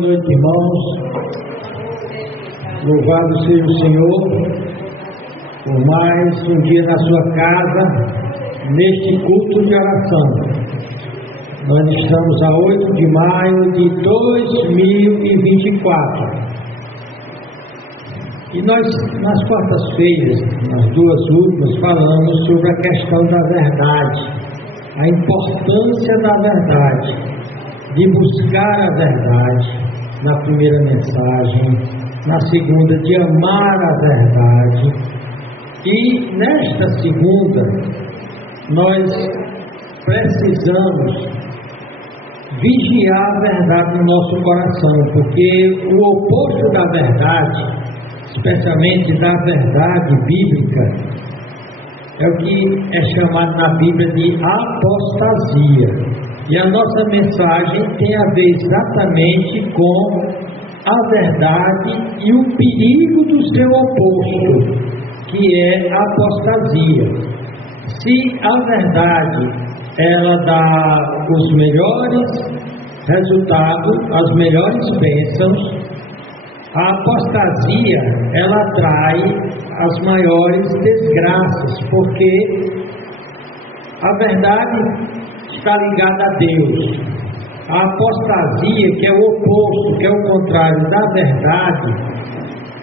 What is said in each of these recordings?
Boa noite, irmãos. Louvado seja o Senhor por mais um dia na sua casa, neste culto de oração. Nós estamos a 8 de maio de 2024. E nós, nas quartas-feiras, nas duas últimas, falamos sobre a questão da verdade, a importância da verdade, de buscar a verdade, na primeira mensagem, na segunda, de amar a verdade. E nesta segunda, nós precisamos vigiar a verdade no nosso coração, porque o oposto da verdade, especialmente da verdade bíblica, é o que é chamado na Bíblia de apostasia. E a nossa mensagem tem a ver exatamente com a verdade e o perigo do seu oposto, que é a apostasia. Se a verdade ela dá os melhores resultados, as melhores bênçãos, a apostasia ela traz as maiores desgraças, porque a verdade está ligada a Deus. A apostasia, que é o oposto, que é o contrário da verdade,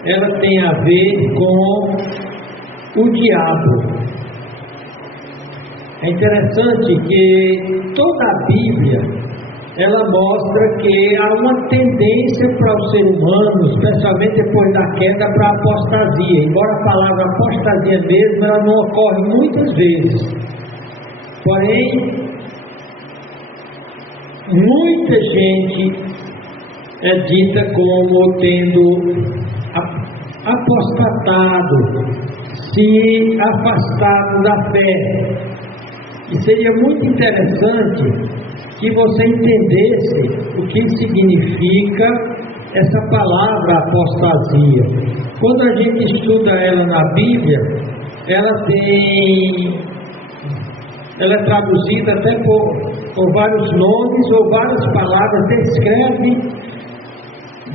ela tem a ver com o diabo. É interessante que toda a Bíblia ela mostra que há uma tendência para o ser humano, especialmente depois da queda, para a apostasia. Embora a palavra apostasia mesmo ela não ocorre muitas vezes, porém muita gente é dita como tendo apostatado, se afastado da fé. E seria muito interessante que você entendesse o que significa essa palavra apostasia. Quando a gente estuda ela na Bíblia, ela é traduzida até por vários nomes ou várias palavras,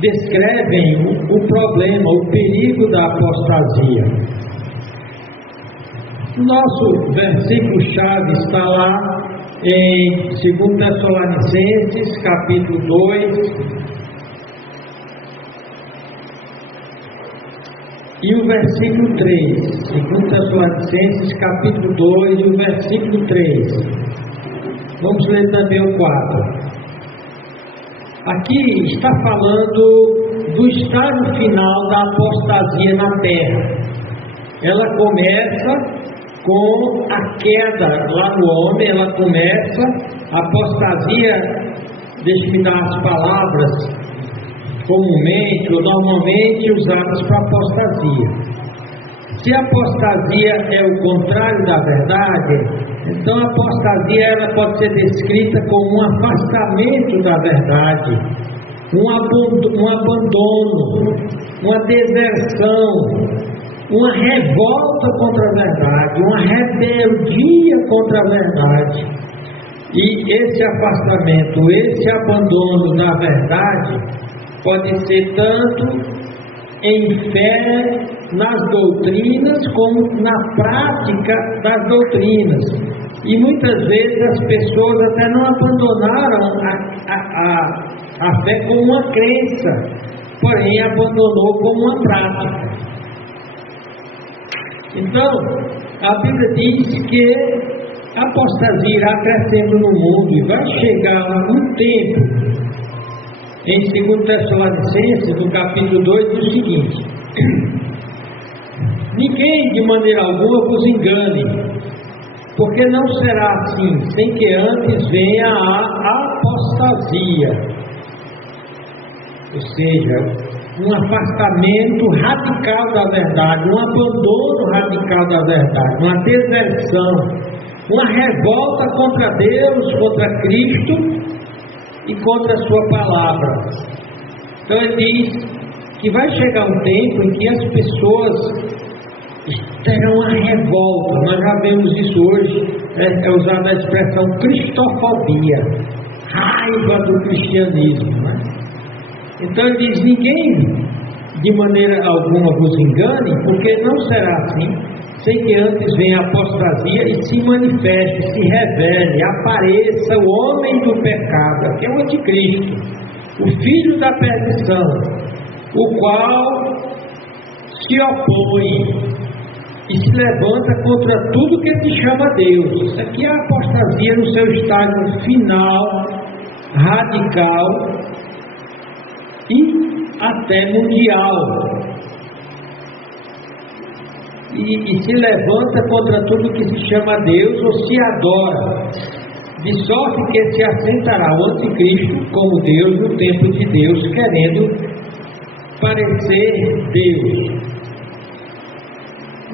descrevem o problema, o perigo da apostasia. Nosso versículo-chave está lá em 2 Tessalonicenses, capítulo 2, e o versículo 3. 2 Tessalonicenses, capítulo 2, e o versículo 3. Vamos ler também o 4. Aqui está falando do estágio final da apostasia na terra. Ela começa com a queda lá no homem, ela começa, a apostasia, deixe-me dar as palavras comumente ou normalmente usadas para apostasia. Se a apostasia é o contrário da verdade, então a apostasia ela pode ser descrita como um afastamento da verdade, um abandono, uma deserção, uma revolta contra a verdade, uma rebeldia contra a verdade. E esse afastamento, esse abandono da verdade pode ser tanto em fé nas doutrinas como na prática das doutrinas. E muitas vezes as pessoas até não abandonaram a fé como uma crença, porém abandonou como uma prática. Então, a Bíblia diz que a apostasia irá crescendo no mundo e vai chegar um tempo, em 2 Tessalonicenses, no capítulo 2, diz o seguinte: ninguém de maneira alguma vos engane, porque não será assim, sem que antes venha a apostasia, ou seja, um afastamento radical da verdade, um abandono radical da verdade, uma deserção, uma revolta contra Deus, contra Cristo e contra a sua palavra. Então ele diz que vai chegar um tempo em que as pessoas terão uma revolta. Nós já vemos isso hoje, é usada a expressão cristofobia, raiva do cristianismo, né? Então ele diz: ninguém de maneira alguma vos engane, porque não será assim, sem que antes venha a apostasia e se manifeste, se revele, apareça o homem do pecado, que é o anticristo, o filho da perdição, o qual se opõe e se levanta contra tudo que se chama Deus. Isso aqui é a apostasia no seu estágio final, radical e até mundial. E se levanta contra tudo que se chama Deus ou se adora, de sorte que se assentará o anticristo como Deus no tempo de Deus, querendo parecer Deus.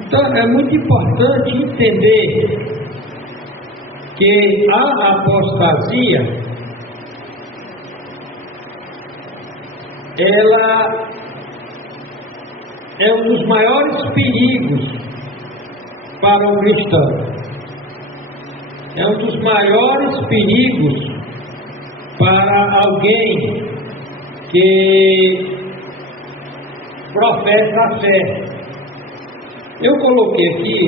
Então é muito importante entender que a apostasia, ela é um dos maiores perigos para o cristão. É um dos maiores perigos para alguém que professa a fé. Eu coloquei aqui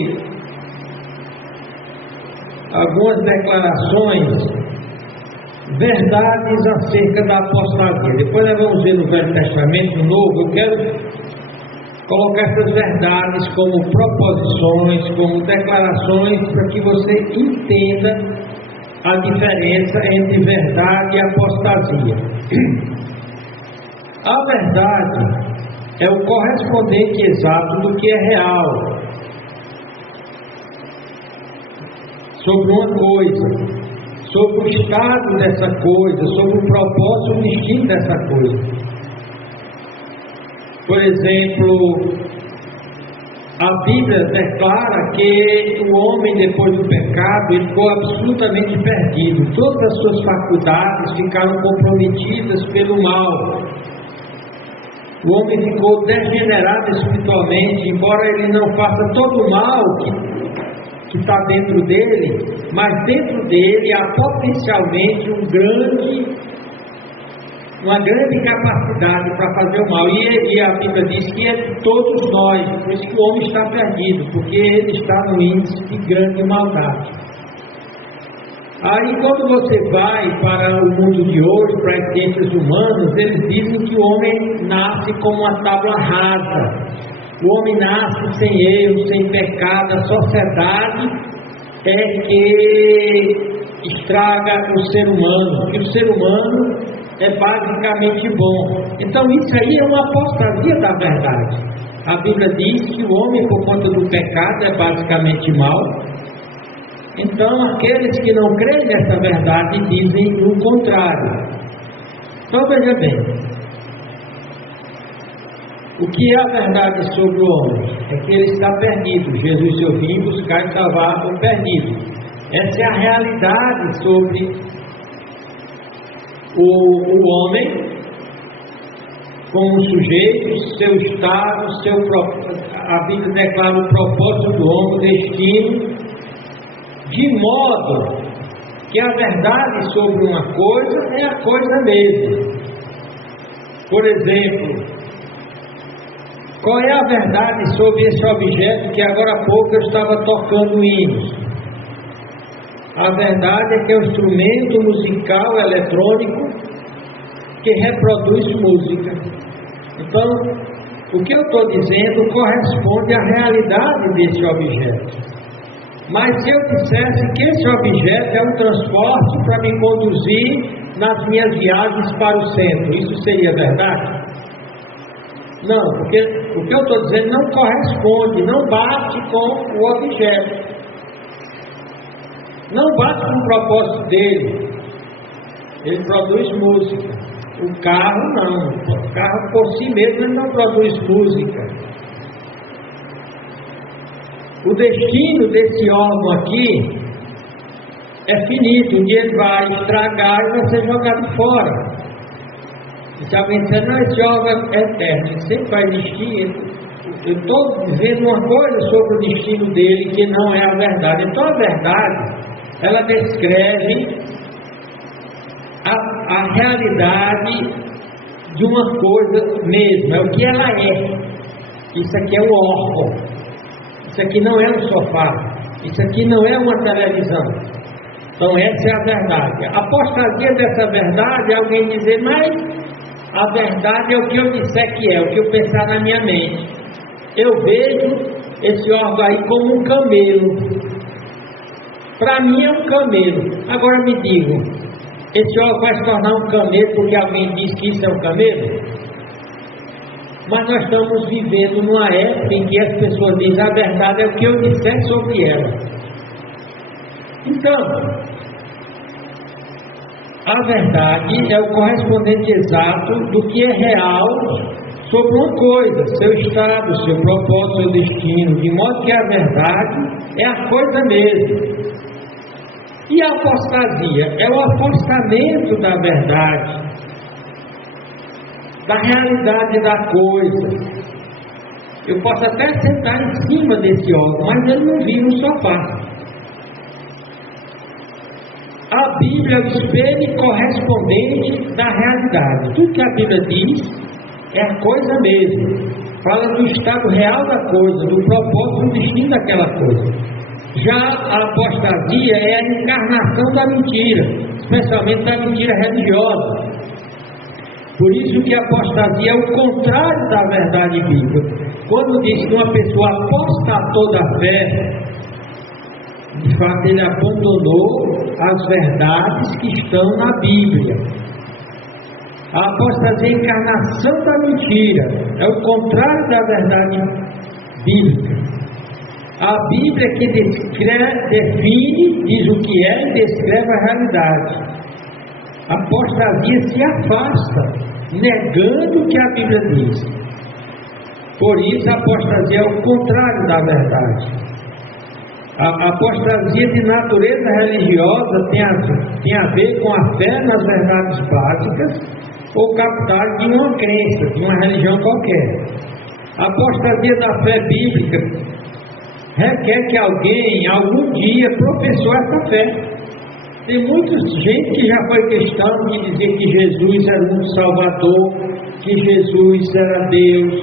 algumas declarações, verdades acerca da apostasia. Depois nós vamos ver no Velho Testamento, no Novo. Eu quero colocar essas verdades como proposições, como declarações, para que você entenda a diferença entre verdade e apostasia. A verdade é o correspondente exato do que é real sobre uma coisa, sobre o estado dessa coisa, sobre o propósito, o destino dessa coisa. Por exemplo, a Bíblia declara que o homem, depois do pecado, ele ficou absolutamente perdido. Todas as suas faculdades ficaram comprometidas pelo mal. O homem ficou degenerado espiritualmente, embora ele não faça todo o mal que está dentro dele, mas dentro dele há potencialmente uma grande capacidade para fazer o mal. E a Bíblia diz que é de todos nós, por isso que o homem está perdido, porque ele está no índice de grande maldade. Aí quando você vai para o mundo de hoje, para as ciências humanas, eles dizem que o homem nasce como uma tábua rasa. O homem nasce sem erro, sem pecado. A sociedade é que estraga o ser humano, que o ser humano é basicamente bom. Então isso aí é uma apostasia da verdade. A Bíblia diz que o homem, por conta do pecado, é basicamente mau. Então aqueles que não creem nessa verdade dizem o contrário. Então veja bem, o que é a verdade sobre o homem? É que ele está perdido. Jesus seu fim buscar e salvar o perdido. Essa é a realidade sobre o homem como sujeito, seu estado, a Bíblia declara o propósito do homem, o destino, de modo que a verdade sobre uma coisa é a coisa mesma. Por exemplo, qual é a verdade sobre esse objeto que agora há pouco eu estava tocando hinos? A verdade é que é um instrumento musical eletrônico que reproduz música. Então, o que eu estou dizendo corresponde à realidade desse objeto. Mas se eu dissesse que esse objeto é um transporte para me conduzir nas minhas viagens para o centro, isso seria verdade? Não, porque o que eu estou dizendo não corresponde, não bate com o objeto. Não bate com o propósito dele. Ele produz música. O carro não. O carro por si mesmo ele não produz música. O destino desse órgão aqui é finito. Um dia ele vai estragar e vai ser jogado fora. E se alguém disser, não, esse órgão é eterno, ele sempre vai existir. Eu estou dizendo uma coisa sobre o destino dele que não é a verdade. Então a verdade, ela descreve a realidade de uma coisa mesmo, é o que ela é. Isso aqui é um órgão, isso aqui não é um sofá, isso aqui não é uma televisão. Então essa é a verdade. A apostasia dessa verdade é alguém dizer, mas a verdade é o que eu disser que é, o que eu pensar na minha mente. Eu vejo esse órgão aí como um camelo. Para mim é um camelo. Agora me digam, esse órgão vai se tornar um camelo porque alguém diz que isso é um camelo? Mas nós estamos vivendo numa época em que as pessoas dizem a verdade é o que eu disser sobre ela. Então, a verdade é o correspondente exato do que é real sobre uma coisa, seu estado, seu propósito, seu destino, de modo que a verdade é a coisa mesmo. E a apostasia é o afastamento da verdade, da realidade da coisa. Eu posso até sentar em cima desse órgão, mas ele não vive no sofá. A Bíblia é o espelho correspondente da realidade. Tudo que a Bíblia diz é a coisa mesmo. Fala do estado real da coisa, do propósito, do destino daquela coisa. Já a apostasia é a encarnação da mentira, especialmente da mentira religiosa. Por isso que a apostasia é o contrário da verdade bíblica. Quando diz que uma pessoa apostatou da fé, de fato ele abandonou as verdades que estão na Bíblia. A apostasia é a encarnação da mentira, é o contrário da verdade bíblica. A Bíblia que define, diz o que é e descreve a realidade. A apostasia se afasta, negando o que a Bíblia diz. Por isso a apostasia é o contrário da verdade. A apostasia de natureza religiosa tem a ver com a fé nas verdades básicas ou captar de uma crença, de uma religião qualquer. A apostasia da fé bíblica requer que alguém, algum dia, professou essa fé. Tem muita gente que já foi cristão de dizer que Jesus era um Salvador, que Jesus era Deus,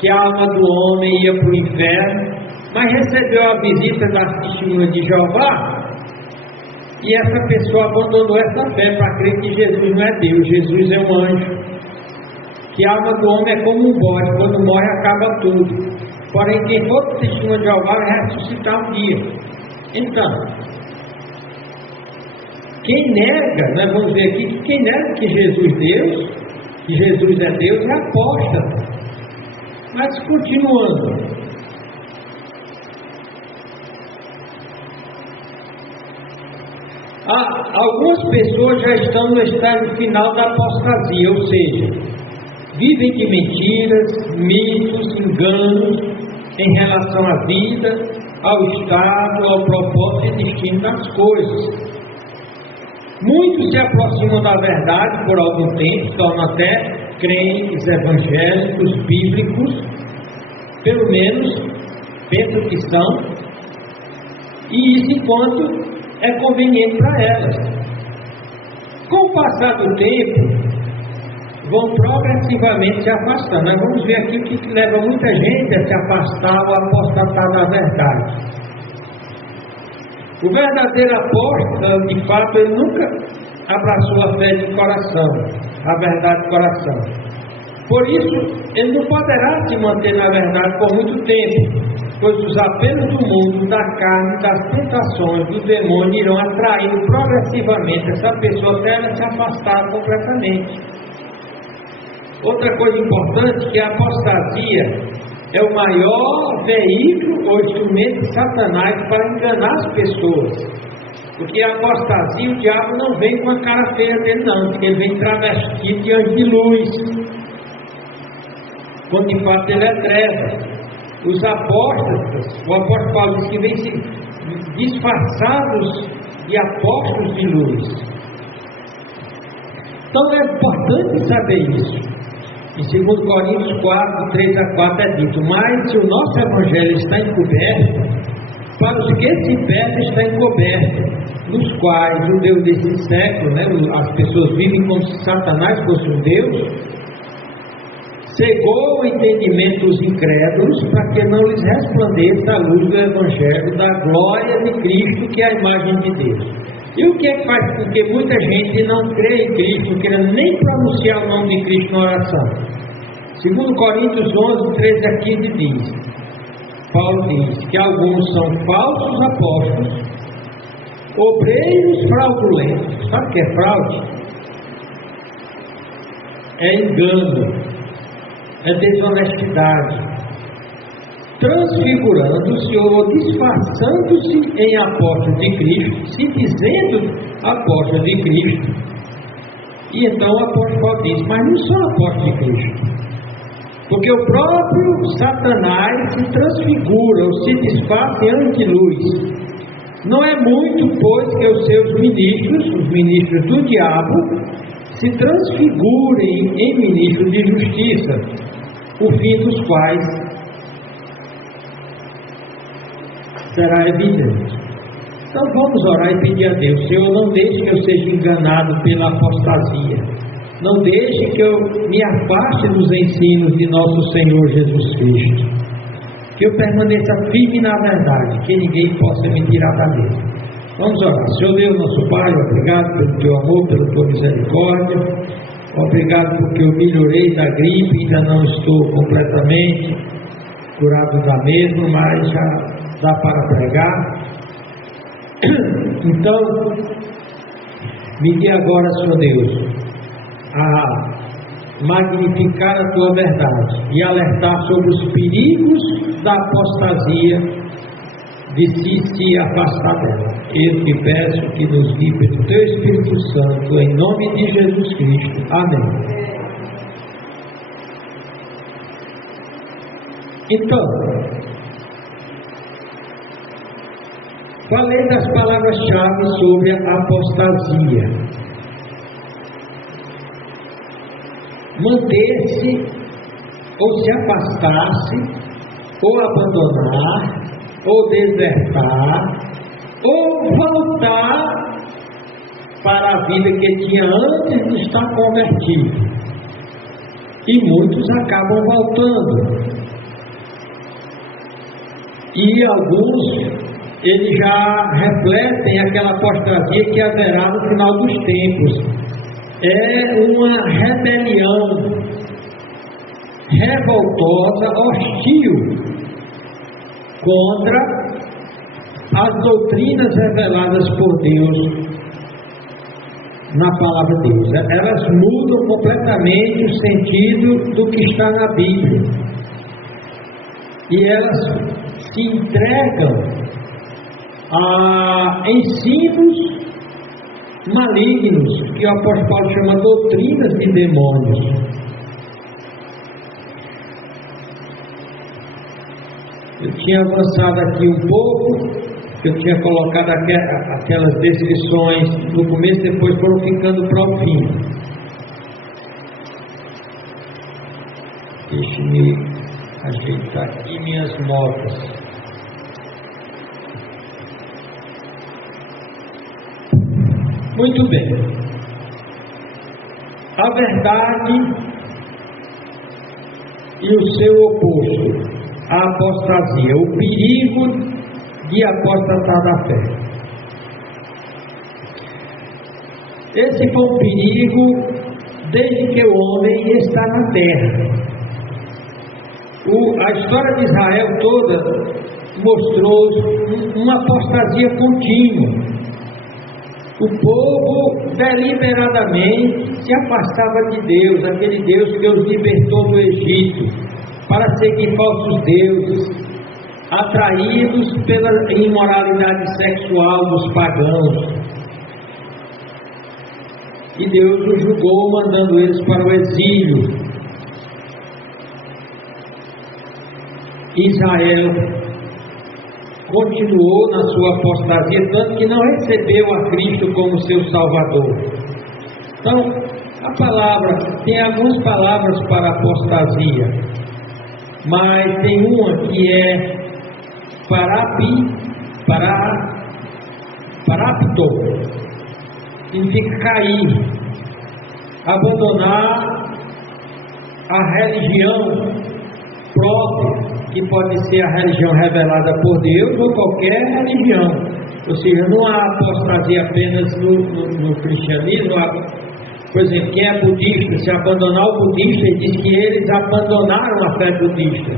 que a alma do homem ia para o inferno, mas recebeu a visita da testemunha de Jeová e essa pessoa abandonou essa fé para crer que Jesus não é Deus, Jesus é um anjo, que a alma do homem é como um bode, quando morre acaba tudo. Porém, quem for testemunha de Jeová vai ressuscitar um dia. Então, quem nega, nós vamos ver aqui que quem nega que Jesus é Deus, é apóstata. Mas continuando. Algumas pessoas já estão no estágio final da apostasia, ou seja, vivem de mentiras, mitos, enganos em relação à vida, ao estado, ao propósito e destino das coisas. Muitos se aproximam da verdade por algum tempo, tornam até crentes, evangélicos, bíblicos, pelo menos pensam que são, e isso enquanto é conveniente para elas. Com o passar do tempo, vão progressivamente se afastando. Nós vamos ver aqui o que leva muita gente a se afastar ou a apostatar da verdade. O verdadeiro apóstolo, de fato, ele nunca abraçou a fé de coração, a verdade de coração. Por isso, ele não poderá se manter na verdade por muito tempo, pois os apelos do mundo, da carne, das tentações, do demônio irão atraindo progressivamente essa pessoa até ela se afastar completamente. Outra coisa importante é que a apostasia é o maior veículo ou instrumento de Satanás para enganar as pessoas. Porque a apostasia, o diabo não vem com a cara feia dele não, ele vem travestido de anjo de luz, quando de fato ele é trevas. Os apóstolos, o apóstolo Paulo diz que vem se disfarçados de apóstolos de luz. Então é importante saber isso. Em 2 Coríntios 4, 3 a 4 é dito: mas se o nosso evangelho está encoberto, para os que se perdem está encoberto, nos quais o Deus desse século, né, as pessoas vivem como se Satanás fosse um Deus, cegou o entendimento dos incrédulos para que não lhes resplandeça a luz do Evangelho da glória de Cristo, que é a imagem de Deus. E o que é que faz com que muita gente não crê em Cristo, não queira nem pronunciar o nome de Cristo na oração? Segundo Coríntios 11, 13 a 15 diz, Paulo diz que alguns são falsos apóstolos, obreiros fraudulentos. Sabe o que é fraude? É engano, é desonestidade, transfigurando-se ou disfarçando-se em apóstolo de Cristo, se dizendo apóstolo de Cristo. E então o apóstolo Paulo diz, mas não são apóstolos de Cristo, porque o próprio Satanás se transfigura ou se disfarça em antiluz. Não é muito, pois, que os seus ministros, os ministros do diabo, se transfigurem em ministros de justiça, o fim dos quais será evidente. Então vamos orar e pedir a Deus: Senhor, não deixe que eu seja enganado pela apostasia, não deixe que eu me afaste dos ensinos de nosso Senhor Jesus Cristo, que eu permaneça firme na verdade, que ninguém possa me tirar da mesma. Vamos orar. Senhor Deus, nosso Pai, obrigado pelo Teu amor, pela Tua misericórdia. Obrigado porque eu melhorei da gripe, ainda não estou completamente curado da mesma, mas já dá para pregar. Então, me dê agora, Senhor Deus, a magnificar a Tua verdade e alertar sobre os perigos da apostasia, de se afastar dela. Eu te peço que nos guie pelo Teu Espírito Santo, em nome de Jesus Cristo. Amém. Então, falei das palavras-chave sobre a apostasia. Manter-se, ou se afastar-se, ou abandonar, ou desertar, ou voltar para a vida que tinha antes de estar convertido. E muitos acabam voltando. E alguns, eles já refletem aquela apostasia que haverá no final dos tempos. É uma rebelião revoltosa, hostil contra as doutrinas reveladas por Deus na palavra de Deus. Elas mudam completamente o sentido do que está na Bíblia, e elas se entregam a ensinos malignos, que o apóstolo Paulo chama doutrinas de demônios. Eu tinha avançado aqui um pouco, eu tinha colocado aquelas descrições no começo, depois foram ficando para o fim. Deixe-me ajeitar aqui minhas notas. Muito bem. A verdade e o seu oposto, a apostasia, o perigo de apostatar da fé. Esse foi um perigo desde que o homem está na terra. A história de Israel toda mostrou uma apostasia contínua. O povo deliberadamente se afastava de Deus, aquele Deus que os libertou do Egito, para seguir falsos deuses, atraídos pela imoralidade sexual dos pagãos. E Deus os julgou, mandando eles para o exílio. Israel continuou na sua apostasia, tanto que não recebeu a Cristo como seu Salvador. Então, a palavra, tem algumas palavras para apostasia, mas tem uma que é Parapto significa cair, abandonar a religião própria, que pode ser a religião revelada por Deus ou qualquer religião. Ou seja, não há apostasia apenas no cristianismo. Por exemplo, quem é budista, se abandonar o budista, ele diz que eles abandonaram a fé budista.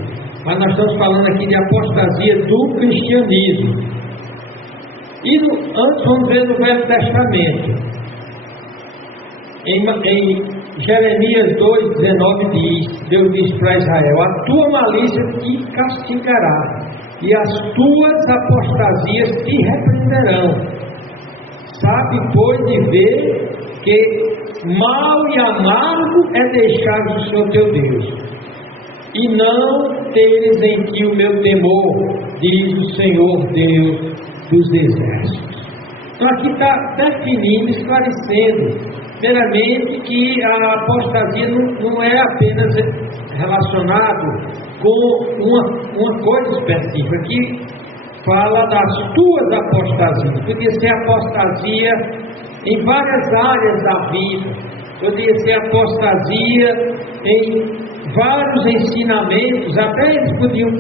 Mas nós estamos falando aqui de apostasia do cristianismo. E antes vamos ver no Velho Testamento. Em Jeremias 2,19 diz, Deus diz para Israel: a tua malícia te castigará, e as tuas apostasias te repreenderão. Sabe, pois, de ver que mal e amargo é deixar o Senhor teu Deus, e não teres em ti o meu temor, diz o Senhor Deus dos exércitos. Então aqui está definindo, esclarecendo, primeiramente, que a apostasia não é apenas relacionado com uma coisa específica. Aqui fala das tuas apostasias. Podia ser apostasia em várias áreas da vida, podia ser apostasia em vários ensinamentos, até eles podiam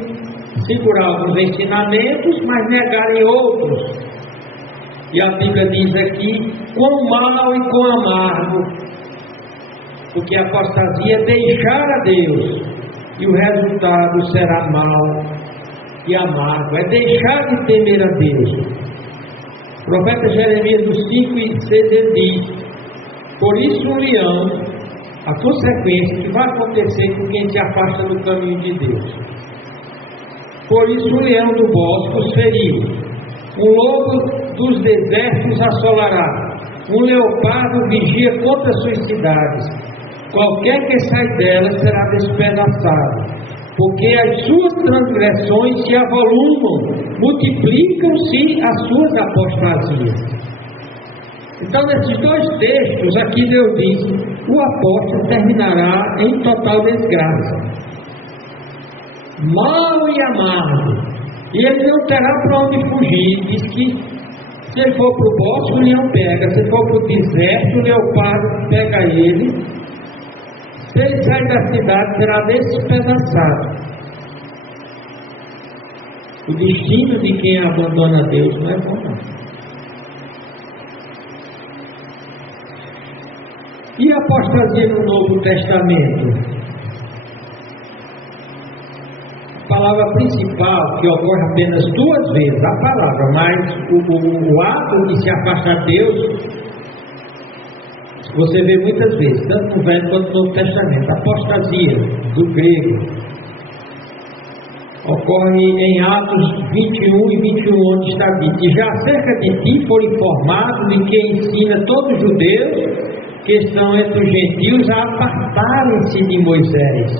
segurar alguns ensinamentos, mas negarem outros. E a Bíblia diz aqui, com mal e com amargo, porque a apostasia é deixar a Deus, e o resultado será mal e amargo, é deixar de temer a Deus. O profeta Jeremias, no 5:6, ele diz: por isso um leão, a consequência que vai acontecer com quem se afasta do caminho de Deus. Por isso o leão do bosque os feriu, um lobo dos desertos assolará, um leopardo vigia contra suas cidades, qualquer que sai dela será despedaçado, porque as suas transgressões se avolumam, multiplicam-se as suas apostasias. Então, nesses dois textos, aqui Deus diz: o apóstolo terminará em total desgraça, mal e amargo, e ele não terá para onde fugir. Diz que se ele for para o bosque, o leão pega, se ele for para o deserto, o leopardo pega ele, se ele sair da cidade, será despedaçado. O destino de quem abandona Deus não é bom, não. E a apostasia no Novo Testamento? A palavra principal, que ocorre apenas duas vezes, a palavra, mas o ato de se afastar de Deus, você vê muitas vezes, tanto no Velho quanto no Novo Testamento. A apostasia, do grego, ocorre em Atos 21 e 21, onde está dito: e já acerca de ti foram informados de que ensina todos os judeus que estão entre os gentios a apartarem-se de Moisés.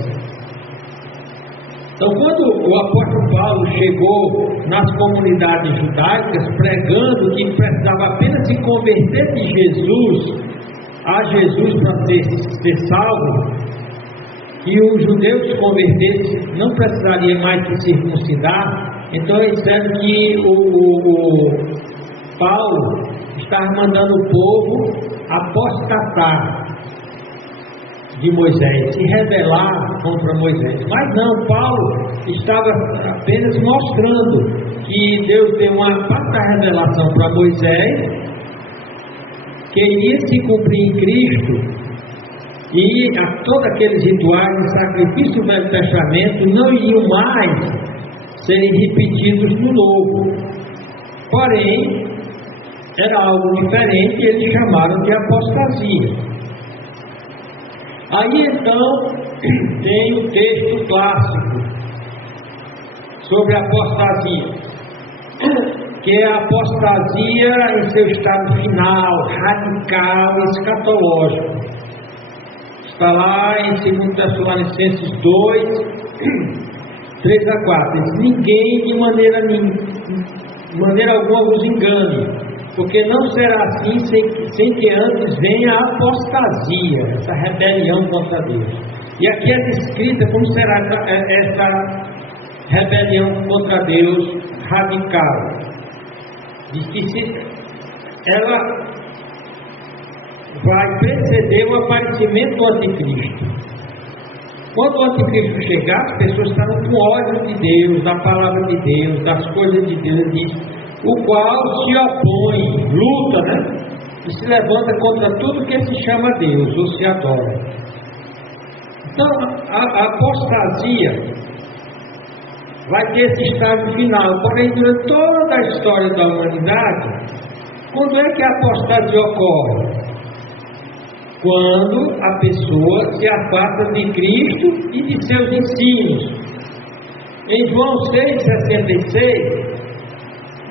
Então, quando o apóstolo Paulo chegou nas comunidades judaicas pregando que precisava apenas se converter de Jesus a Jesus para ser salvo, e um judeu se convertesse não precisaria mais se circuncidar, então ele dizendo que o Paulo estava mandando o povo apostatar de Moisés, se rebelar contra Moisés. Mas não, Paulo estava apenas mostrando que Deus deu uma quarta revelação para Moisés, que iria se cumprir em Cristo, e a todos aqueles rituais de sacrifício do Velho Testamento não iriam mais serem repetidos no Novo. Porém, era algo diferente, e eles chamaram de apostasia. Aí então tem o texto clássico sobre a apostasia, que é a apostasia em seu estado final, radical, escatológico. Está lá em 2 Tessalonicenses 2, 3 a 4. Diz: ninguém de maneira alguma vos engane, porque não será assim sem que antes venha a apostasia, essa rebelião contra Deus. E aqui é descrita como será essa rebelião contra Deus radical. Diz que ela vai preceder o aparecimento do anticristo. Quando o anticristo chegar, as pessoas estarão com ódio de Deus, da palavra de Deus, das coisas de Deus, o qual se opõe, luta, né? E se levanta contra tudo que se chama Deus, ou se adora. Então, a apostasia vai ter esse estágio final. Porém, durante toda a história da humanidade, quando é que a apostasia ocorre? Quando a pessoa se afasta de Cristo e de seus ensinos. Em João 6,66,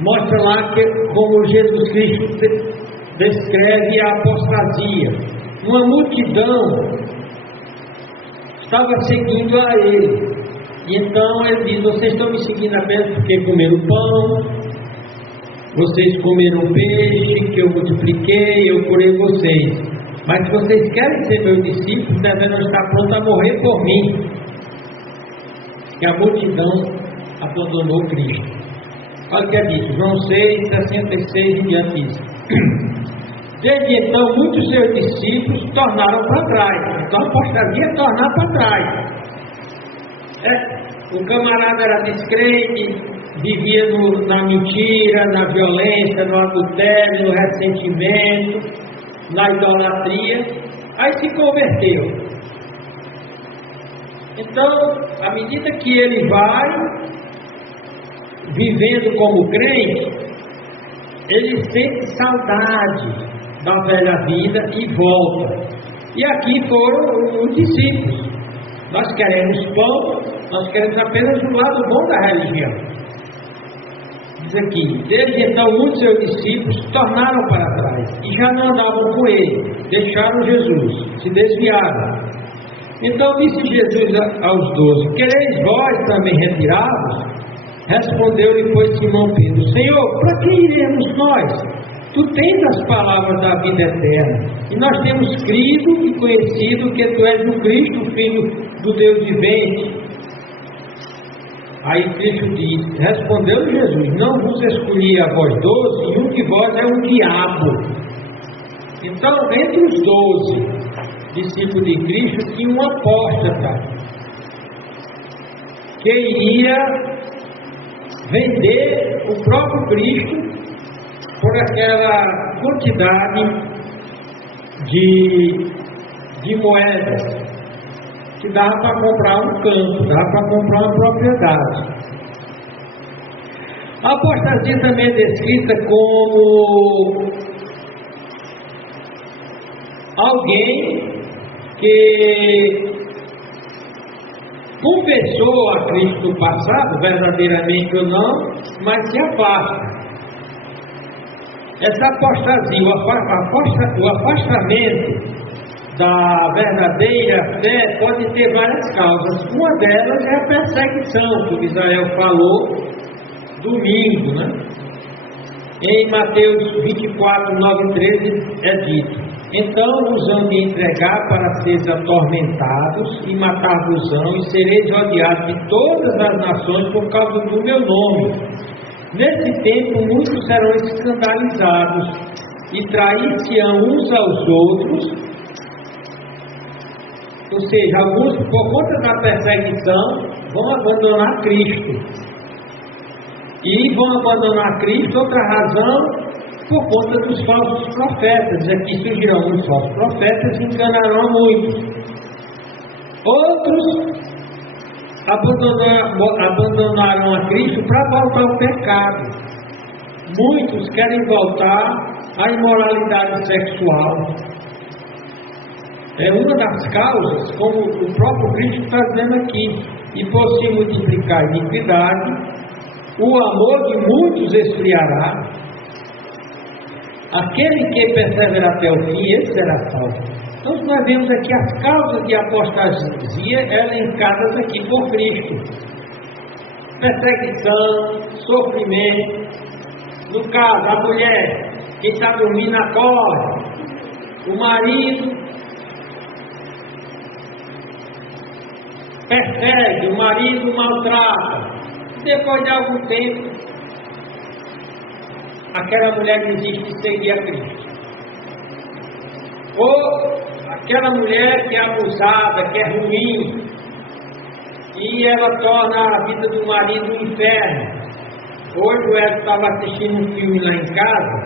mostra lá como Jesus Cristo descreve a apostasia. Uma multidão estava seguindo a ele. E então ele diz: vocês estão me seguindo apenas porque comeram pão, vocês comeram peixe que eu multipliquei, eu curei vocês. Mas se vocês querem ser meus discípulos, devem estar prontos a morrer por mim. E a multidão abandonou Cristo. Olha o que é disso, João 6, 66 em diante disso. Desde então, muitos seus discípulos tornaram para trás. Então, a apostasia é tornar para trás. O camarada era descrente, vivia na mentira, na violência, no adultério, no ressentimento, na idolatria, aí se converteu. Então, à medida que ele vai vivendo como crente, ele sente saudade da velha vida e volta. E aqui foram os discípulos. Nós queremos pão, nós queremos apenas o lado bom da religião. Diz aqui: desde então muitos seus discípulos tornaram para trás e já não andavam com ele, deixaram Jesus, se desviaram. Então disse Jesus aos 12: quereis vós também retirar-vos? Respondeu-lhe, pois, Simão Pedro: Senhor, para que iremos nós? Tu tens as palavras da vida eterna, e nós temos crido e conhecido que tu és o Cristo, Filho do Deus vivente. Aí Cristo diz: respondeu Jesus: não vos escolhi a vós 12, e um de vós é um diabo. Então, entre os 12 discípulos de Cristo, tinha um apóstata que iria vender o próprio Cristo por aquela quantidade de moedas que dava para comprar um campo, dava para comprar uma propriedade. A apostasia também é descrita como alguém que confessou a Cristo no passado, verdadeiramente ou não, mas se afasta. Essa apostasia, o afastamento da verdadeira fé pode ter várias causas. Uma delas é a perseguição, que Israel falou domingo, né? Em Mateus 24, 9 e 13 é dito: então vos hão de entregar para seres atormentados e matar-vos-ão, e sereis odiados de todas as nações por causa do meu nome. Nesse tempo muitos serão escandalizados e trair-se-ão uns aos outros. Ou seja, alguns, por conta da perseguição, vão abandonar Cristo. E vão abandonar Cristo, outra razão, por conta dos falsos profetas. Aqui surgirão os falsos profetas e enganarão muitos. Outros abandonaram a Cristo para voltar ao pecado. Muitos querem voltar à imoralidade sexual. É uma das causas, como o próprio Cristo está dizendo aqui: e por se multiplicar a iniquidade, o amor de muitos esfriará. Aquele que persevera até o fim, esse será salvo. Então nós vemos aqui as causas de apostasia elencadas aqui por Cristo: perseguição, sofrimento. No caso, a mulher que está dormindo acorda, o marido persegue, o marido maltrata. Depois de algum tempo, aquela mulher desiste de seguir a Cristo. Ou aquela mulher que é abusada, que é ruim, e ela torna a vida do marido um inferno. Hoje o Edson estava assistindo um filme lá em casa,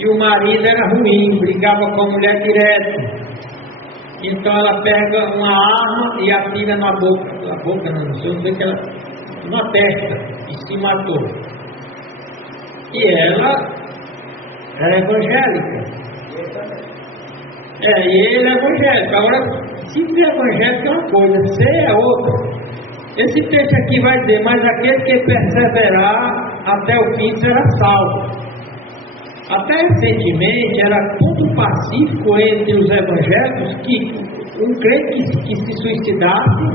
e o marido era ruim, brigava com a mulher direto. Então ela pega uma arma e atira na boca não sei que ela, na testa, e se matou. E ela era evangélica. E ele é evangélico. Agora, se é evangélico é uma coisa, ser é outra. Esse texto aqui vai dizer, mas aquele que perseverar até o fim será salvo. Até recentemente era ponto pacífico entre os evangélicos que um crente que se suicidasse,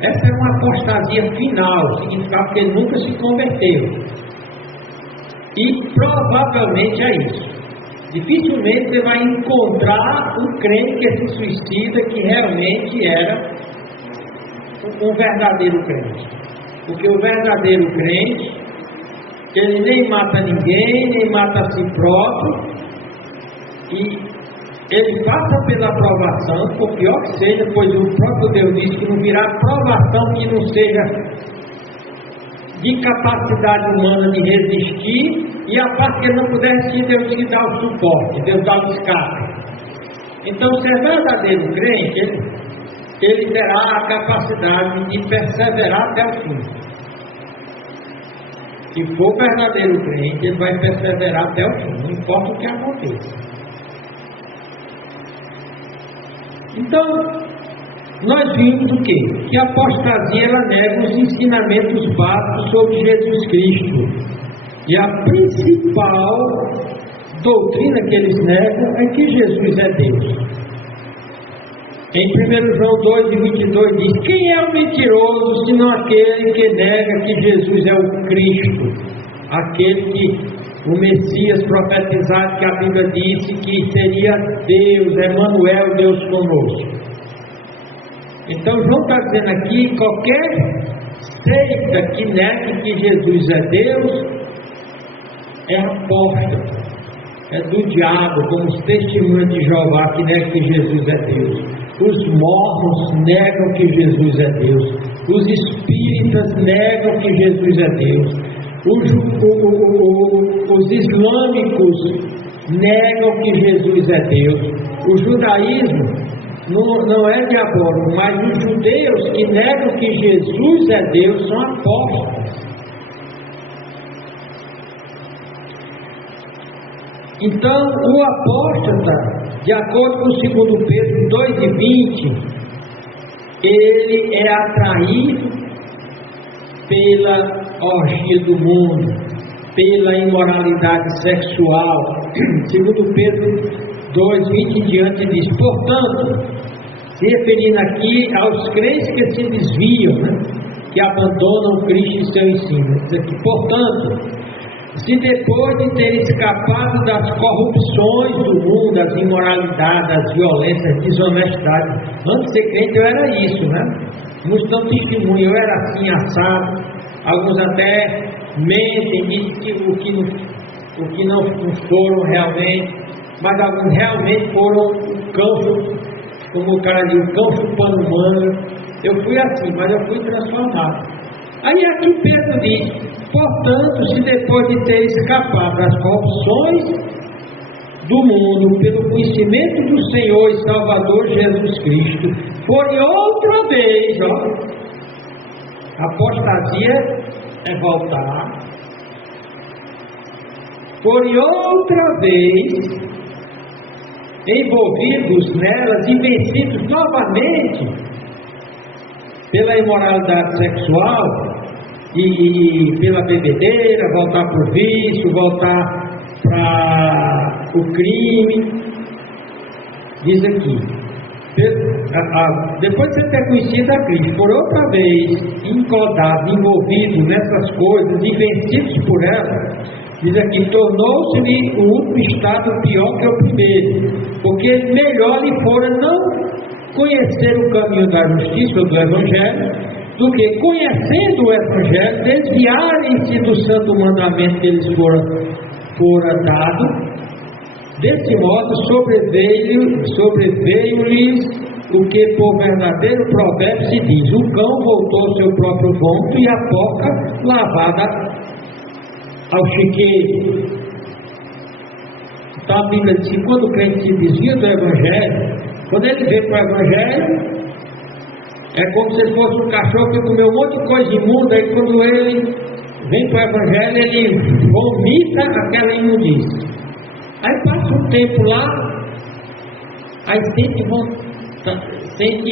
essa era uma apostasia final, significava que ele nunca se converteu. E provavelmente é isso. Dificilmente você vai encontrar um crente que se suicida que realmente era um verdadeiro crente. Porque o verdadeiro crente, ele nem mata ninguém, nem mata a si próprio, e ele passa pela provação, por pior que seja, pois o próprio Deus diz que não virá provação que não seja de capacidade humana de resistir, e a parte que ele não puder resistir, Deus lhe dá o suporte, Deus dá o escape. Então, se é verdadeiro crente, ele terá a capacidade de perseverar até o fim. Se for verdadeiro crente, ele vai perseverar até o fim, não importa o que aconteça. Então, nós vimos o quê? Que a apostasia ela nega os ensinamentos básicos sobre Jesus Cristo. E a principal doutrina que eles negam é que Jesus é Deus. Em 1 João 2,22 diz: quem é o mentiroso, senão aquele que nega que Jesus é o Cristo, aquele que o Messias profetizado, que a Bíblia disse que seria Deus, Emanuel, Deus conosco. Então João está dizendo aqui: qualquer seita que negue que Jesus é Deus é apóstata, é do diabo, como os testemunhos de Jeová que negam que Jesus é Deus. Os mormons negam que Jesus é Deus. Os espíritas negam que Jesus é Deus. Os islâmicos negam que Jesus é Deus. O judaísmo não é diabólico, mas os judeus que negam que Jesus é Deus são apóstolos. Então, o apóstata, de acordo com 2 Pedro 2,20, ele é atraído pela orgia do mundo, pela imoralidade sexual. 2 Pedro 2,20 em diante diz: portanto, se referindo aqui aos crentes que se desviam, que abandonam Cristo e seu ensino, diz aqui: portanto, se depois de ter escapado das corrupções do mundo, das imoralidades, das violências, desonestidades, antes de ser crente eu era isso, Muitos dão testemunho, eu era assim, assado. Alguns até mentem, dizem que o que não foram realmente, mas alguns realmente foram o cão, como o cara diz, o cão chupando manga. Eu fui assim, mas eu fui transformado. Aí aqui Pedro diz: portanto, se depois de ter escapado das corrupções do mundo, pelo conhecimento do Senhor e Salvador Jesus Cristo, forem outra vez, apostasia é voltar, forem outra vez envolvidos nelas e vencidos novamente pela imoralidade sexual e pela bebedeira, voltar para o vício, voltar para o crime. Diz aqui: depois de você ter conhecido a Cristo, por outra vez encodado, envolvido nessas coisas e vencidos por elas, diz aqui: tornou-se-lhe o último estado pior que o primeiro, porque melhor lhe fora não conhecer o caminho da justiça, do Evangelho, do que, conhecendo o Evangelho, desviarem-se do santo mandamento que eles fora dado. Desse modo sobreveio-lhes o que por verdadeiro provérbio se diz: o cão voltou ao seu próprio vômito e a porca lavada ao chiqueiro. Então a Bíblia diz que quando o crente se desvia do Evangelho, quando ele vem para o Evangelho, é como se ele fosse um cachorro que comeu um monte de coisa imunda, e quando ele vem para o Evangelho, ele vomita aquela imundícia. Aí passa um tempo lá, aí sente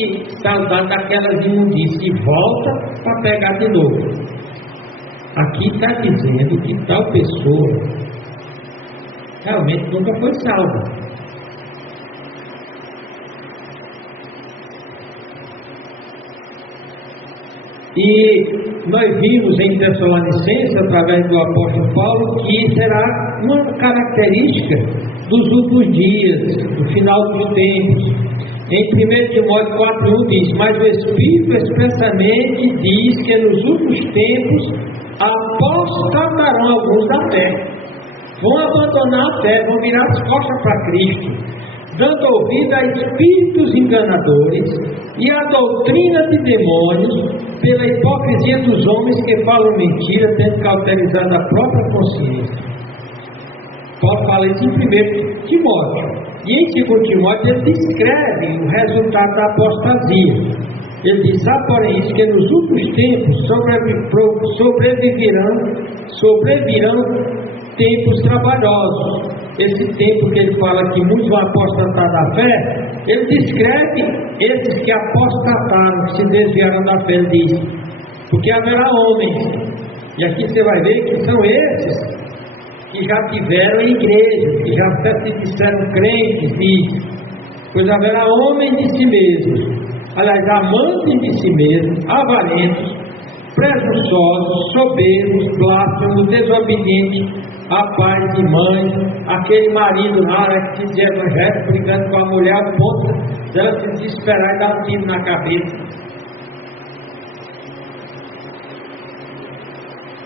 saudade daquelas imundícias e volta para pegar de novo. Aqui está dizendo que tal pessoa realmente nunca foi salva. E nós vimos em Tessalonicenses, através do apóstolo Paulo, que será uma característica dos últimos dias, do final dos tempos. Em 1 Timóteo 4,1 diz: mas o Espírito expressamente diz que nos últimos tempos apostatarão alguns da fé, vão abandonar a fé, vão virar as costas para Cristo, dando ouvido a espíritos enganadores e a doutrina de demônios, pela hipocrisia dos homens que falam mentira, tendo cauterizado a própria consciência. Paulo fala isso em 1 Timóteo. E em 2 Timóteo ele descreve o resultado da apostasia. Ele diz: porém isso, que nos últimos tempos sobrevirão tempos trabalhosos. Esse tempo que ele fala que muitos vão apostatar da fé, ele descreve esses que apostataram, que se desviaram da fé. Ele diz: porque haverá homens, e aqui você vai ver que são esses que já tiveram igreja, que já se disseram crentes, pois haverá homens de si mesmos, aliás, amantes de si mesmos, avarentos, presunçosos, soberbos, blasfemos, desobedientes a pais e mães, aquele marido lá que diz evangelho, brigando com a mulher, ao ponto dela se desesperar e dar um tiro na cabeça.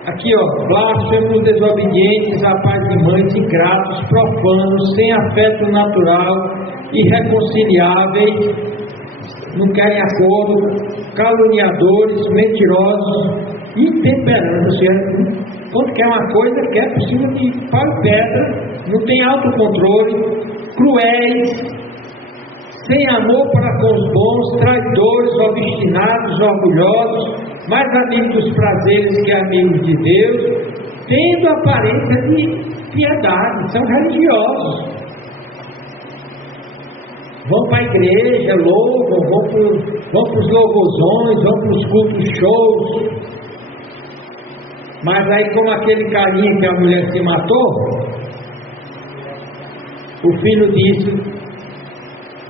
Aqui, blasfemos, desobedientes a pais e mães, ingratos, profanos, sem afeto natural, irreconciliáveis, não querem acordo, caluniadores, mentirosos, intemperantes. Quando quer uma coisa, quer por cima de pau e pedra, não tem autocontrole, cruéis, sem amor para com os bons, traidores, obstinados, orgulhosos, mais amigos dos prazeres que amigos de Deus, tendo aparência de piedade, são religiosos. Vão para a igreja, louvam, vão para os louvozões, vão para os cultos shows. Mas aí, como aquele carinha que a mulher se matou, o filho disse: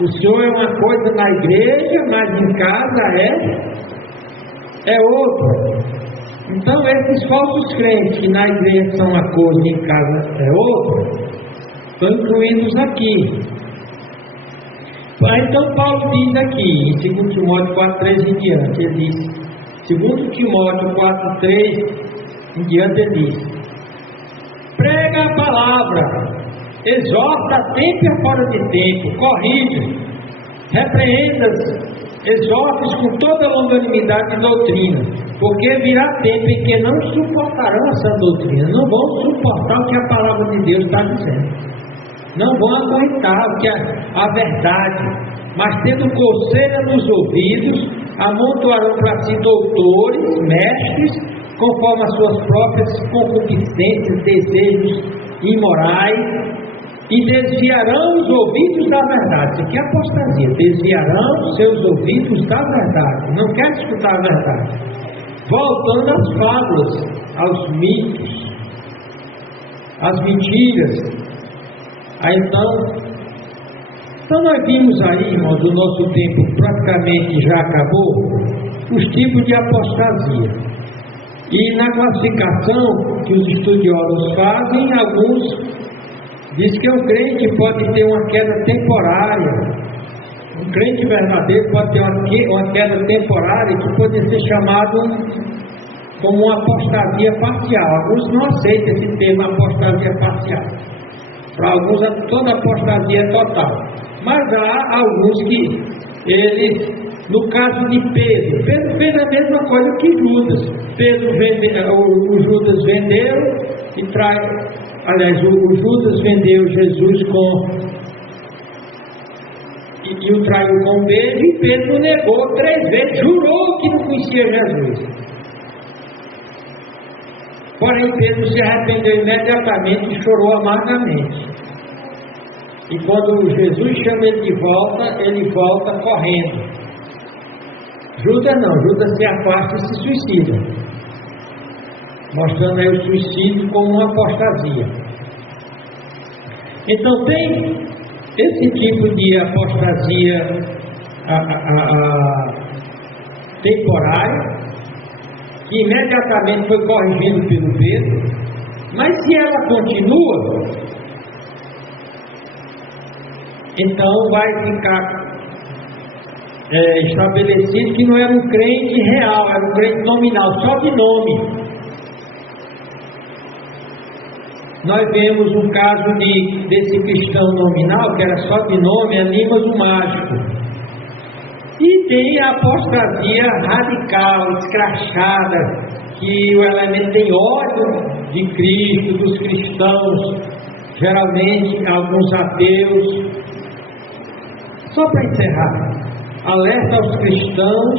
o senhor é uma coisa na igreja, mas em casa é outra. Então esses falsos crentes que na igreja são uma coisa e em casa é outra, estão incluídos aqui. Então Paulo diz aqui, em 2 Timóteo 4,3 em diante, ele diz, 2 Timóteo 4,3 em diante, ele diz: prega a palavra, exorta a tempo e fora de tempo, corrige, repreenda-os, exorta-os com toda longanimidade e doutrina, porque virá tempo em que não suportarão essa doutrina, não vão suportar o que a palavra de Deus está dizendo, não vão aguentar o que a verdade, mas tendo coceira nos ouvidos, amontoarão para si doutores, mestres, conforme as suas próprias concupiscências, desejos imorais, e desviarão os ouvidos da verdade. Isso aqui é apostasia. Desviarão seus ouvidos da verdade, não quer escutar a verdade, voltando às fábulas, aos mitos, às mentiras. Aí então nós vimos aí, irmãos, o nosso tempo praticamente já acabou, os tipos de apostasia. E na classificação que os estudiosos fazem, alguns dizem que o crente pode ter uma queda temporária, um crente verdadeiro pode ter uma queda temporária que pode ser chamado como uma apostasia parcial. Alguns não aceitam esse termo apostasia parcial. Para alguns toda apostasia é total. Mas há alguns que eles, no caso de Pedro fez a mesma coisa que Judas. O Judas vendeu e o Judas vendeu Jesus e o traiu com um beijo, e Pedro negou 3 vezes, jurou que não conhecia Jesus. Porém, Pedro se arrependeu imediatamente e chorou amargamente. E quando Jesus chama ele volta correndo. Judas não, Judas se afasta e se suicida, mostrando aí o suicídio como uma apostasia. Então tem esse tipo de apostasia temporária, que imediatamente foi corrigido pelo Pedro, mas se ela continua, então vai ficar estabelecido que não era um crente real, era um crente nominal, só de nome. Nós vemos um caso desse cristão nominal, que era só de nome, Elimas o Mágico. E tem a apostasia radical, escrachada, que o elemento tem ódio de Cristo, dos cristãos, geralmente alguns ateus. Só para encerrar, alerta aos cristãos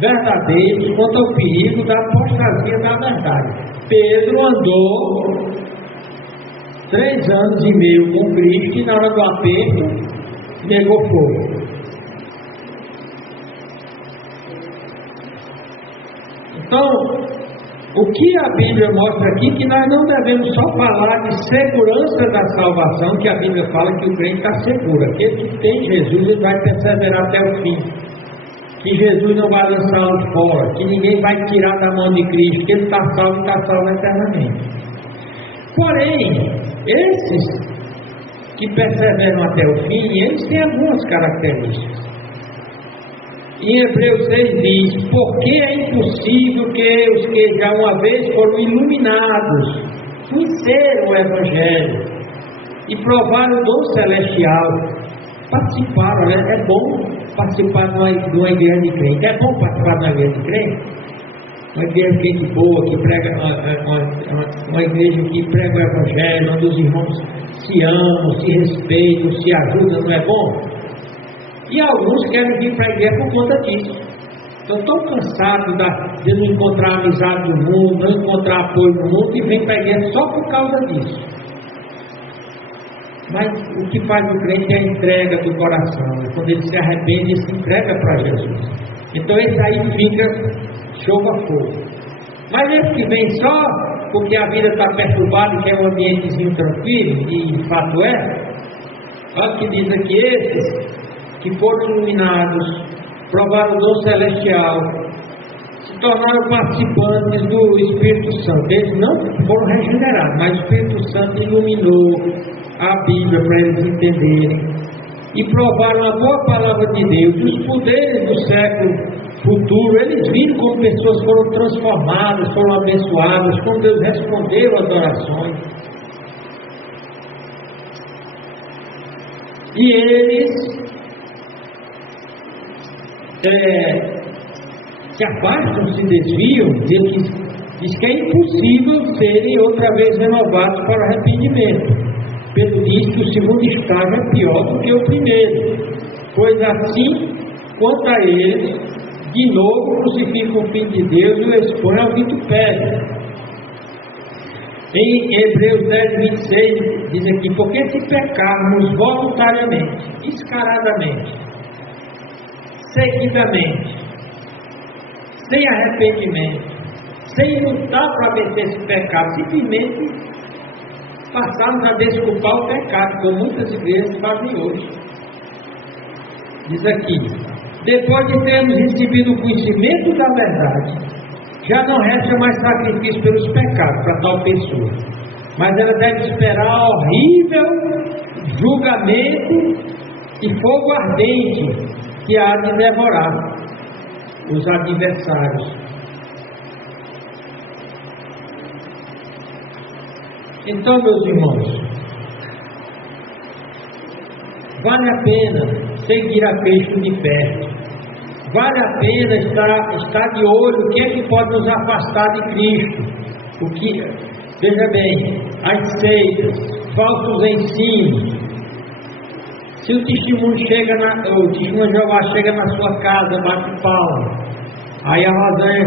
verdadeiros quanto ao perigo da apostasia da verdade. Pedro andou 3 anos e meio com Cristo e na hora do aperto negou fogo. Então, o que a Bíblia mostra aqui, que nós não devemos só falar de segurança da salvação, que a Bíblia fala que o crente está seguro. Aquele que tem Jesus, ele vai perseverar até o fim. Que Jesus não vai lançá-lo fora, que ninguém vai tirar da mão de Cristo, que ele está salvo eternamente. Porém, esses que perseveram até o fim, eles têm algumas características. Em Hebreus 6 diz: porque é impossível que os que já uma vez foram iluminados conheceram o Evangelho e provaram o dom celestial, participaram, né? É bom participar de uma igreja de crente, é bom participar de uma igreja de crente, uma igreja de crente boa, que prega, uma igreja que prega o Evangelho, onde os irmãos se amam, se respeitam, se ajudam, não é bom? E alguns querem vir para a igreja por conta disso. Estão tão cansados de não encontrar amizade no mundo, não encontrar apoio no mundo, e vêm para a igreja só por causa disso. Mas o que faz o crente é a entrega do coração. Quando ele se arrepende, ele se entrega para Jesus. Então esse aí fica chova fogo. Mas esse que vem só porque a vida está perturbada e quer um ambientezinho tranquilo, e de fato é, olha o que diz aqui: esses que foram iluminados, provaram o dom celestial, se tornaram participantes do Espírito Santo. Eles não foram regenerados, mas o Espírito Santo iluminou a Bíblia para eles entenderem, e provaram a boa palavra de Deus. Os poderes do século futuro, eles viram como pessoas foram transformadas, foram abençoadas, como Deus respondeu às orações. E eles se afastam, se desviam, diz que é impossível serem outra vez renovados para o arrependimento. Pedro diz que o segundo estágio é pior do que o primeiro, pois assim quanto a eles, de novo crucificam o Filho de Deus e o expõem ao vitupério. Em Hebreus 10, 26 diz aqui: porque se pecarmos voluntariamente, descaradamente, seguidamente, sem arrependimento, sem lutar para vencer esse pecado, simplesmente passarmos a desculpar o pecado, como muitas igrejas fazem hoje. Diz aqui: depois de termos recebido o conhecimento da verdade, já não resta mais sacrifício pelos pecados para tal pessoa, mas ela deve esperar horrível julgamento e fogo ardente que há de devorar os adversários. Então, meus irmãos, vale a pena seguir a Cristo de perto. Vale a pena estar de olho o que é que pode nos afastar de Cristo. Veja bem, as seitas, falsos ensinos. Se o testemunho de Jeová chega na sua casa, bate palma. Aí a Rosanha,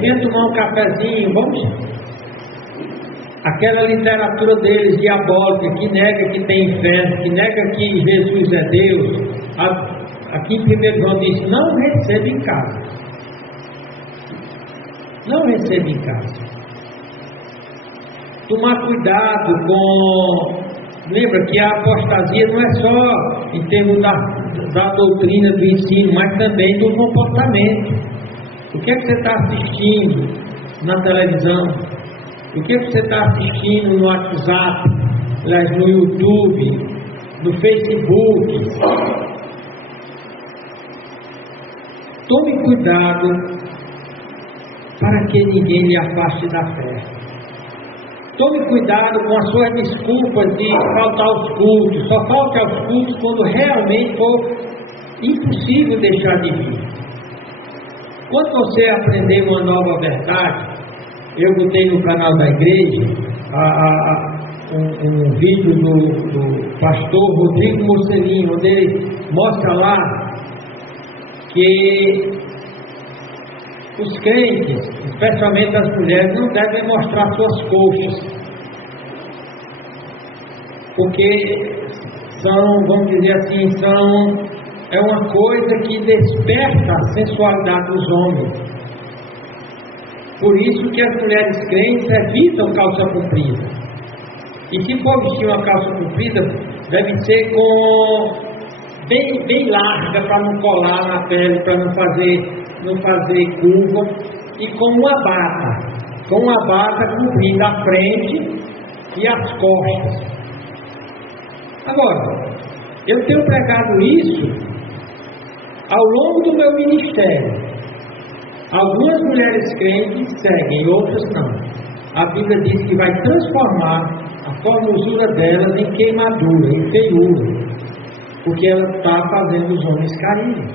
vem tomar um cafezinho, vamos. Aquela literatura deles diabólica, que nega que tem inferno, que nega que Jesus é Deus. Aqui em 1 João diz, não receba em casa. Não receba em casa. Tomar cuidado com... Lembra que a apostasia não é só em termos da doutrina, do ensino, mas também do comportamento. O que é que você está assistindo na televisão? O que é que você está assistindo no WhatsApp, no YouTube, no Facebook? Tome cuidado para que ninguém lhe afaste da fé. Tome cuidado com as suas desculpas de faltar aos cultos. Só falte aos cultos quando realmente for impossível deixar de vir. Quando você aprender uma nova verdade, eu botei no canal da igreja um vídeo do pastor Rodrigo Mocelin, onde ele mostra lá que os crentes, especialmente as mulheres, não devem mostrar suas coxas, porque vamos dizer assim, é uma coisa que desperta a sensualidade dos homens. Por isso que as mulheres crentes evitam calça comprida. E se for vestir uma calça comprida, deve ser bem larga, para não colar na pele, para não fazer curva, e com uma bata cobrindo a frente e as costas. Agora, eu tenho pregado isso ao longo do meu ministério. Algumas mulheres crentes seguem, outras não. A Bíblia diz que vai transformar a formosura delas em queimadura, em feiura, porque ela está fazendo os homens caírem.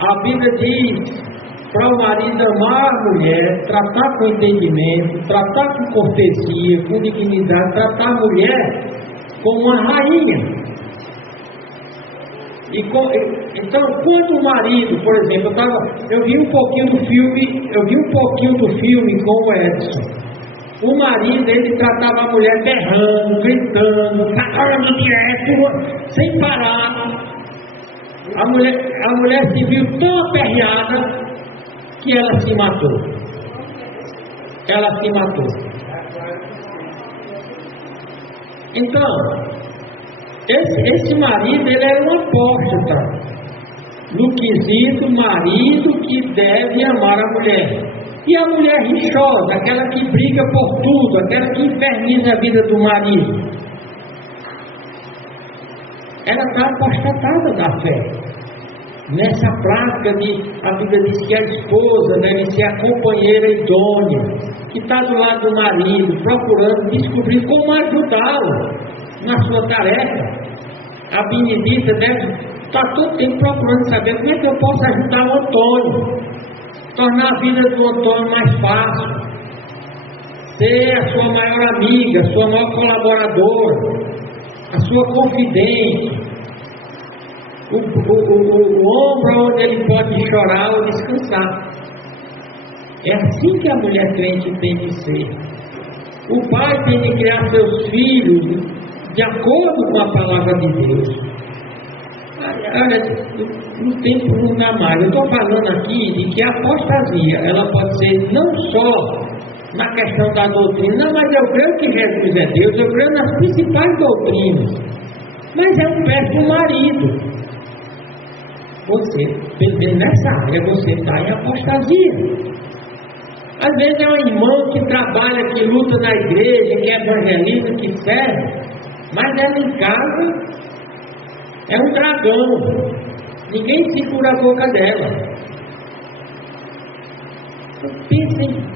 A Bíblia diz para o marido amar a mulher, tratar com entendimento, tratar com cortesia, com dignidade, tratar a mulher como uma rainha. Então, quando o marido, por exemplo, eu vi um pouquinho do filme com o Edson. O marido, ele tratava a mulher berrando, gritando, sacando direto, sem parar. A mulher se viu tão aperreada que ela se matou. Então, esse marido, ele era um apóstata no quesito marido que deve amar a mulher. E a mulher rixosa, aquela que briga por tudo, aquela que inferniza a vida do marido, ela está apostatada da fé. Nessa prática a Bíblia diz que a esposa deve ser a companheira idônea, que está do lado do marido, procurando descobrir como ajudá-lo na sua tarefa. A Benedita deve estar todo tempo procurando saber como é que eu posso ajudar o Antônio, tornar a vida do Antônio mais fácil, ser a sua maior amiga, a sua maior colaboradora, a sua confidente, o ombro onde ele pode chorar ou descansar. É assim que a mulher crente tem que ser. O pai tem que criar seus filhos de acordo com a palavra de Deus. Olha, no tempo não dá mais. Eu estou falando aqui de que a apostasia, ela pode ser não só na questão da doutrina, mas eu creio que Jesus é Deus, eu creio nas principais doutrinas, mas é um péssimo marido. Você, pelo menos nessa área, você está em apostasia. Às vezes é um irmão que trabalha, que luta na igreja, que é evangelista, que serve, mas ela em casa É um dragão. Ninguém segura a boca dela. Então,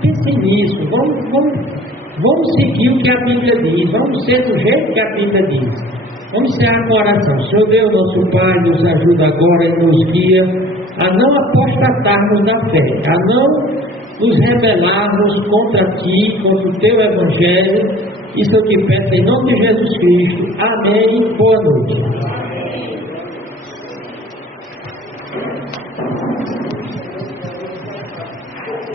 pensem nisso. Vamos seguir o que a Bíblia diz. Vamos ser do jeito que a Bíblia diz. Vamos ser a oração. Senhor Deus, nosso Pai, nos ajuda agora e nos guia a não apostatarmos da fé, a não nos rebelarmos contra Ti, contra o Teu Evangelho. Isso eu te peço em nome de Jesus Cristo. Amém. Boa noite.